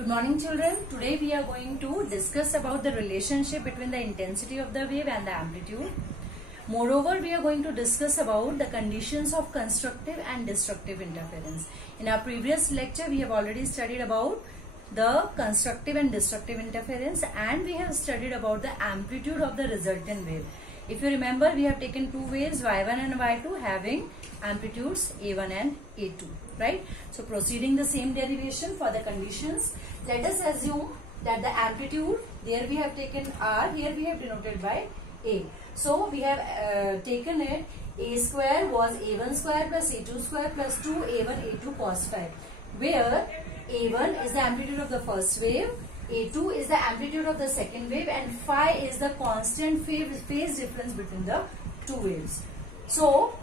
Good morning children. Today we are going to discuss about the relationship between the intensity of the wave and the amplitude. Moreover, we are going to discuss about the conditions of constructive and destructive interference. In our previous lecture, we have already studied about the constructive and destructive interference, and we have studied about the amplitude of the resultant wave. If you remember, we have taken two waves y1 and y2 having amplitudes a1 and a2, right? So proceeding the same derivation for the conditions, let us assume that the amplitude, there we have taken r, here we have denoted by a. So we have taken it, a square was a1 square plus a2 square plus 2a1 a2 cos phi, where a1 is the amplitude of the first wave, a2 is the amplitude of the second wave, and phi is the constant phase difference between the two waves. So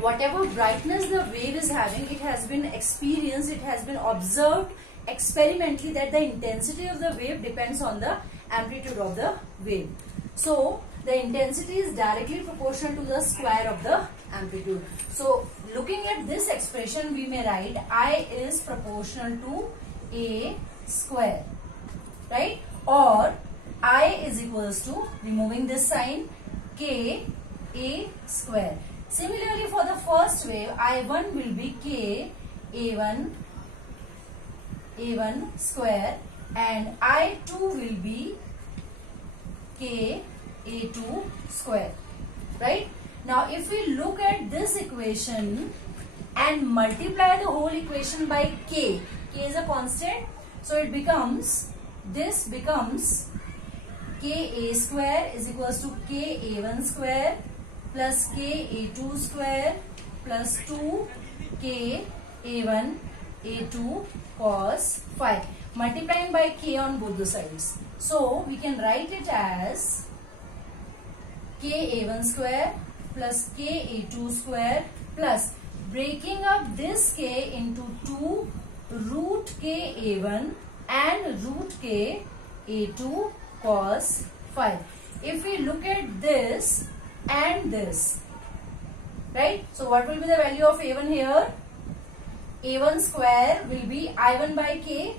whatever brightness the wave is having, it has been experienced, it has been observed experimentally that the intensity of the wave depends on the amplitude of the wave. So the intensity is directly proportional to the square of the amplitude. So looking at this expression, we may write I is proportional to a square, right? Or I is equals to, removing this sign, k a square. Similarly, for the first wave, I1 will be k a1 square and I2 will be k a2 square, right? Now, if we look at this equation and multiply the whole equation by k is a constant, so it becomes, this becomes k a square is equals to k a1 square plus k a2 square plus 2 k a1 a2 cos phi, multiplying by k on both the sides. So we can write it as k a1 square plus k a2 square plus, breaking up this k into 2 root k a1 and root k a2 cos phi. If we look at this and this, right? So what will be the value of a1 here? a1 square will be I1 by k.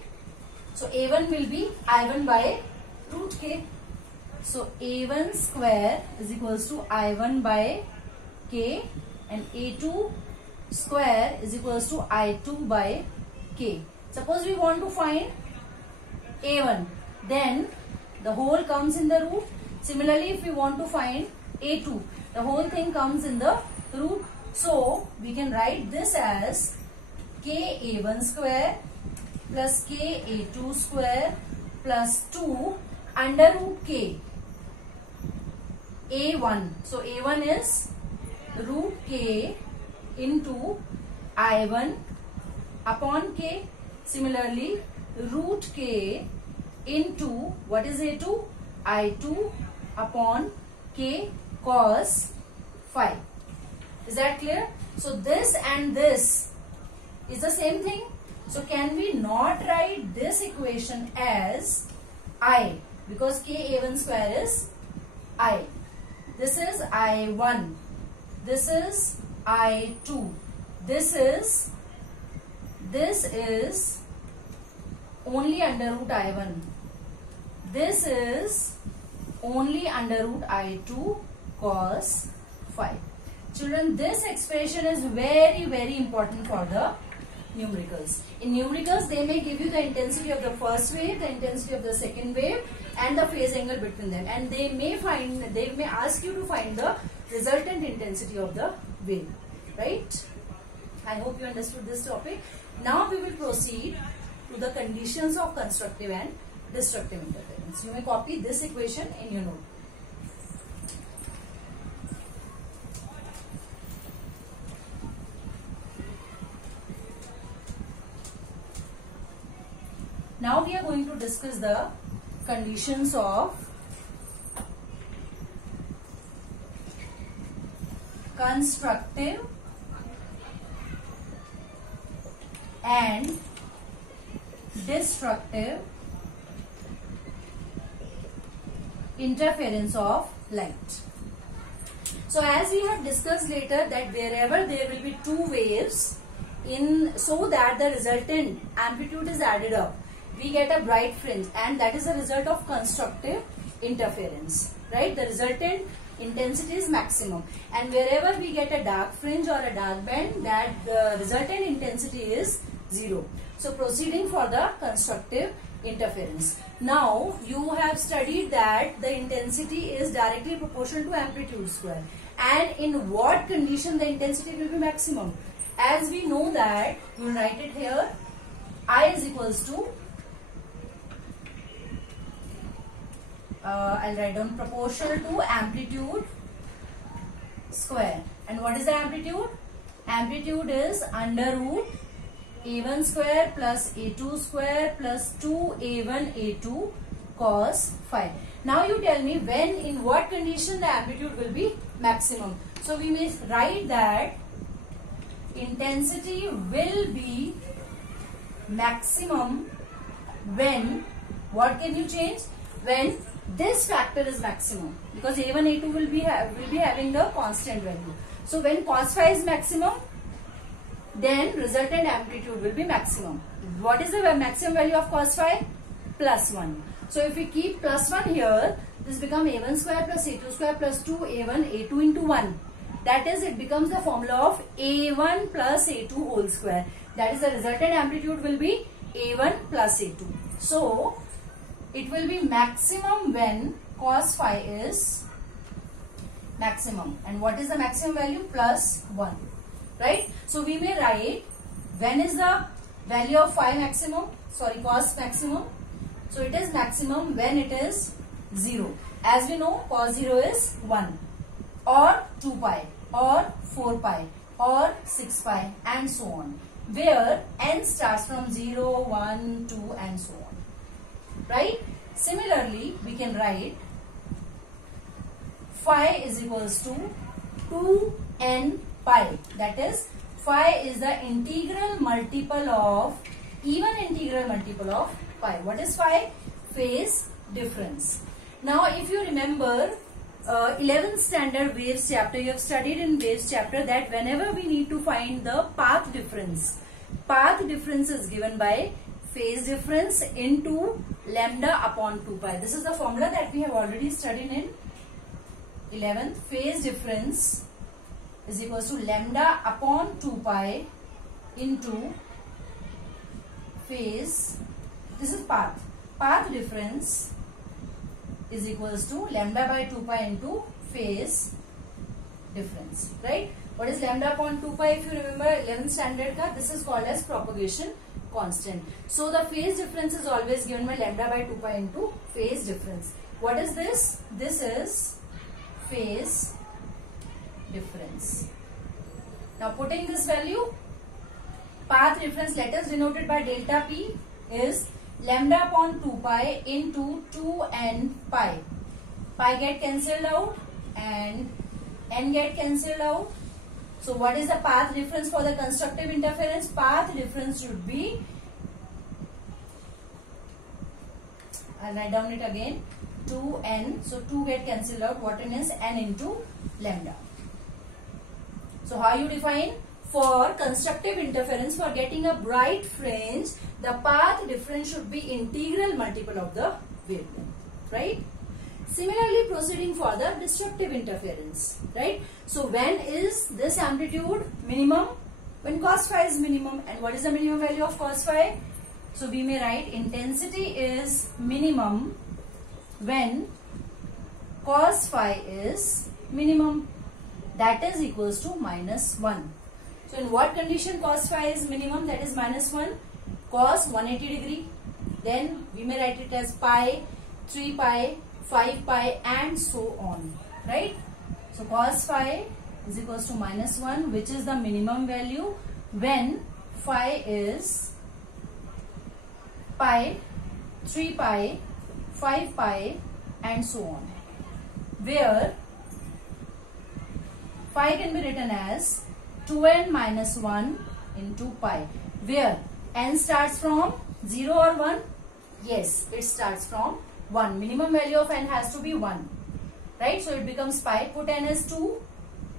So a1 will be I1 by root k. So a1 square is equals to I1 by k and a2 square is equals to I2 by k. Suppose we want to find a1, then the whole comes in the root. Similarly, if we want to find a2, the whole thing comes in the root. So we can write this as k a1 square plus k a2 square plus 2 under root k a1. So a1 is root k into I1 upon k. Similarly, root k into, what is a2? I2 upon k cos phi. Is that clear? So this and this is the same thing. So can we not write this equation as I, because k a1 square is I. This is I1. This is I2. This is only under root I1. This is only under root I2 cos phi. Children, this expression is very, very important for the numericals. In numericals, they may give you the intensity of the first wave, the intensity of the second wave, and the phase angle between them. And they may ask you to find the resultant intensity of the wave, right? I hope you understood this topic. Now we will proceed to the conditions of constructive and destructive interference. You may copy this equation in your note. Now we are going to discuss the conditions of constructive and destructive interference of light. So as we have discussed later, that wherever there will be two waves, so that the resultant amplitude is added up, we get a bright fringe, and that is a result of constructive interference, right? The resultant intensity is maximum, and wherever we get a dark fringe or a dark band, that the resultant intensity is 0. So proceeding for the constructive interference. Now you have studied that the intensity is directly proportional to amplitude square, and in what condition the intensity will be maximum? As we know that, you will write it here, I is equals to, I'll write down proportional to amplitude square. And what is the amplitude? Amplitude is under root a1 square plus a2 square plus 2a1 a2 cos phi. Now you tell me when, in what condition the amplitude will be maximum. So we may write that intensity will be maximum when, what can you change? When this factor is maximum, because a1 a2 will be having the constant value. So when cos phi is maximum, then resultant amplitude will be maximum. What is the maximum value of cos phi? Plus 1. So if we keep plus 1 here, this becomes a1 square plus a2 square plus 2a1 a2 into 1. That is, it becomes the formula of a1 plus a2 whole square. That is, the resultant amplitude will be a1 plus a2. So it will be maximum when cos phi is maximum. And what is the maximum value? Plus 1. Right? So we may write, when is the value of phi maximum? Sorry, cos maximum. So it is maximum when it is 0. As we know, cos 0 is 1 or 2 pi or 4 pi or 6 pi and so on, where n starts from 0, 1, 2 and so on. Right? Similarly, we can write phi is equals to 2n pi. That is, phi is the integral multiple of, even integral multiple of pi. What is phi? Phase difference. Now, if you remember 11th standard waves chapter, you have studied in waves chapter that whenever we need to find the path difference is given by phase difference into lambda upon 2 pi. This is the formula that we have already studied in 11th. Phase difference is equals to lambda upon 2 pi into phase, this is path. Path difference is equals to lambda by 2 pi into phase difference. Right? What is lambda upon 2 pi? If you remember 11th standard ka, this is called as propagation constant. So the phase difference is always given by lambda by 2 pi into phase difference. What is this? This is phase difference. Now putting this value, path difference, let us denote it by delta p, is lambda upon 2 pi into 2n pi. Pi get cancelled out and n get cancelled out. So what is the path difference for the constructive interference? Path difference should be, I'll write down it again, 2n. So 2 get cancelled out. What is n into lambda. So how you define? For constructive interference, for getting a bright fringe, the path difference should be integral multiple of the wavelength. Right? Similarly, proceeding for the destructive interference. Right? So when is this amplitude minimum? When cos phi is minimum. And what is the minimum value of cos phi? So we may write intensity is minimum when cos phi is minimum. That is equals to -1. So in what condition cos phi is minimum? That is -1. Cos 180 degree. Then we may write it as pi, 3 pi, 5 pi and so on. Right? So cos phi is equals to -1, which is the minimum value when phi is pi, 3 pi, 5 pi and so on. Where phi can be written as 2n minus 1 into pi. Where n starts from 0 or 1? Yes, it starts from 1. Minimum value of n has to be 1. Right? So it becomes pi. Put n as 2.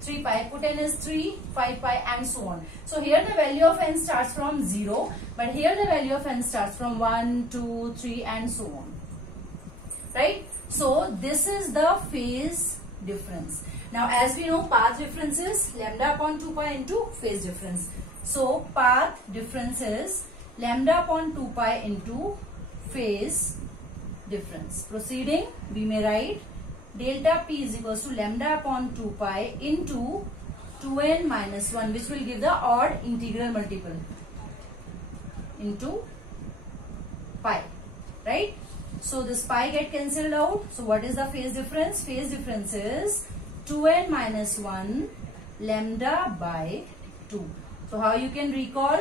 3 pi, put n is 3, 5 pi and so on. So here the value of n starts from 0, but here the value of n starts from 1, 2, 3 and so on. Right? So this is the phase difference. Now as we know, path difference is lambda upon 2 pi into phase difference. So path difference is lambda upon 2 pi into phase difference. Proceeding, we may write delta p is equals to lambda upon 2 pi into 2n minus 1, which will give the odd integral multiple into pi, right? So this pi get cancelled out. So what is the phase difference? Phase difference is 2n minus 1 lambda by 2. So how you can recall?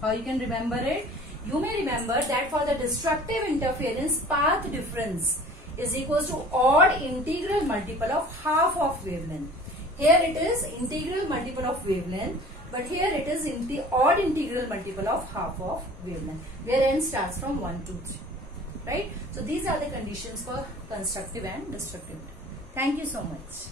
How you can remember it? You may remember that for the destructive interference, path difference is equals to odd integral multiple of half of wavelength. Here it is integral multiple of wavelength, but here it is in the odd integral multiple of half of wavelength, where n starts from 1, 2, 3. Right? So these are the conditions for constructive and destructive. Thank you so much.